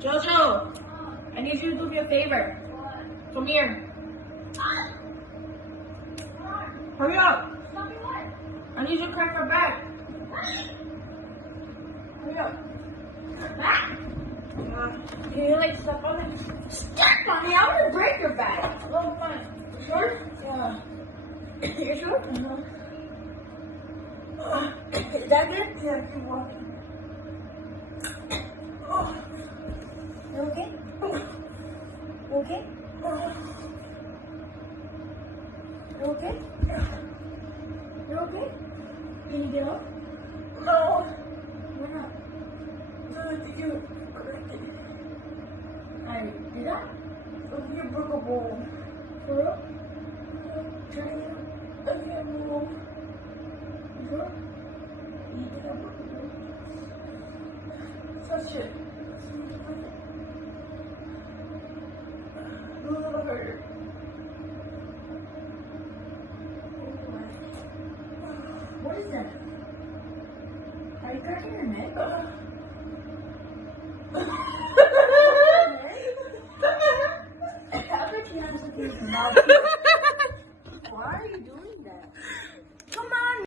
Jojo, I need you to do me a favor. Come here. Hurry up. I need you to crack her back. Hurry up. Can you like step on it? Step on me! I'm gonna break your back. Oh, fine. You sure? Yeah. You sure? Is that good? Yeah, keep walking. You okay? You okay? You okay? You okay? Can you get up? No. Why not? I think you corrected it. I did that? You broke a bone. For real? Turn it up. I can't move. You sure? You think I broke a bone? Touch it. A little harder. What is that? Are you cracking your neck? I bet you have something in your mouth.